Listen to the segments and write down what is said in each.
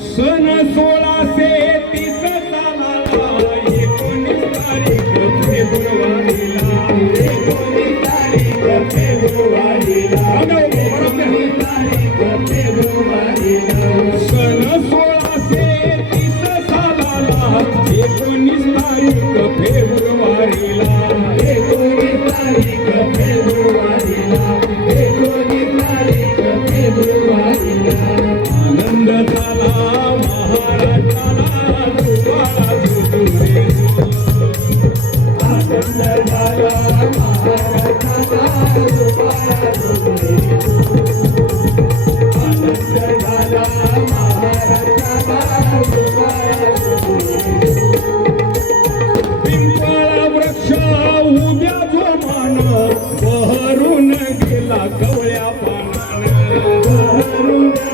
सन सोळाशे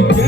Yeah.